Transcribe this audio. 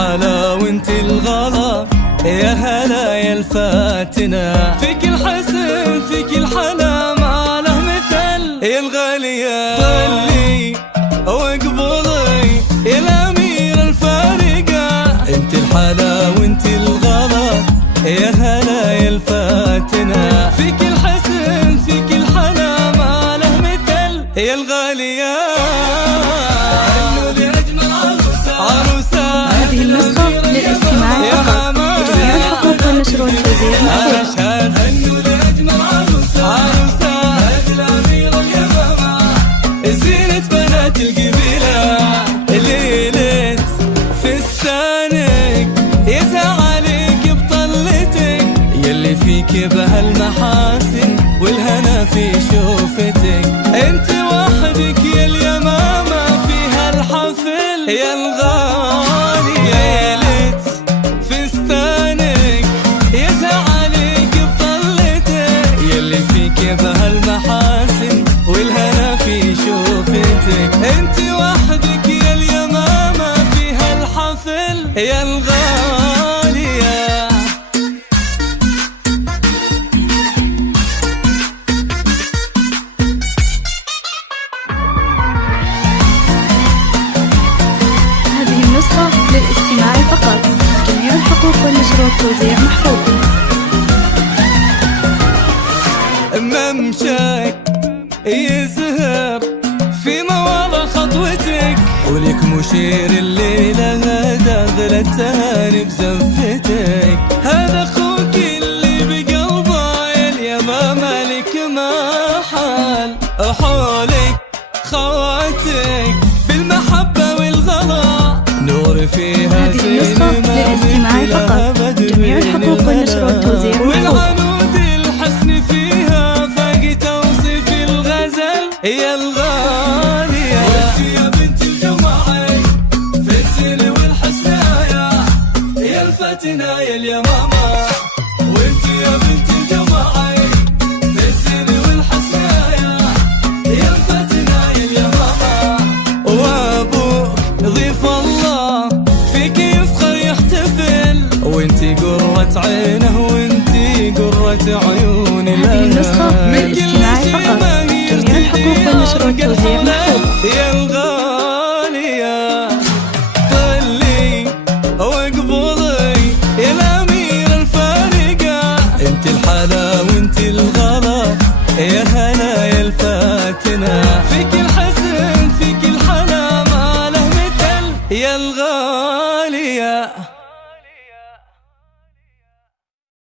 الحلا وانت الغلا، يا هلا يا الفاتنة، فيك الحسن فيك الحلا ما له مثل، يا الغالية ضلي واقبضي يا الأميرة الفارقة، انت الحلا وانت الغلا، يا هلا يا الفاتنة، فيك الحسن فيك الحلا ما له مثل، يا الغالية. هذه النسخة للاستماع فقط، جميع الحقوق والنشر والتوزيع أشهد أنه لأجمل عروسة هذه الأميرة اليمامة، زينة بنات القبيلة، ليلة فستانك يزعلك بطلتك، يلي فيك بهالمحاسن والهنا في شوفتك، انت وحدك يا اليمامة في هالحفل، يا الغالي ليلة فستانك يزعلك بطلتك، يلي فيك بهالمحاسن والهنا في شوفتك، انت وحدك يا اليمامة في هالحفل، يا الغالية. هذه النسخة للاستماع فقط، جميع الحقوق والنشر والتوزيع محفوظ. ممشاك يزهر في مواضع خطوتك، ولك مشير الليلة داخل التهاني بزفتك، هذا اخوك اللي بقلبه يا اليمامة لك محل، حولك خواتك بالمحبة والغلا، نور فيها هذه النسخة للاستماع فقط، جميع الحقوق والنشر والتوزيع محفوظ. الحسن فيها فاق توصيف الغزل، يا الغالية وانت يا بنت الجماعة في الزين والحسنايا، يا الفاتنة يا اليمامة، وانت يا بنت الجماعة في الزين والحسنايا، يا الفاتنة يا اليمامة، وابوك ضيف الله فيك يفخر يحتفل، وانت قرة عينه وانت قرة عيون. هذه النسخة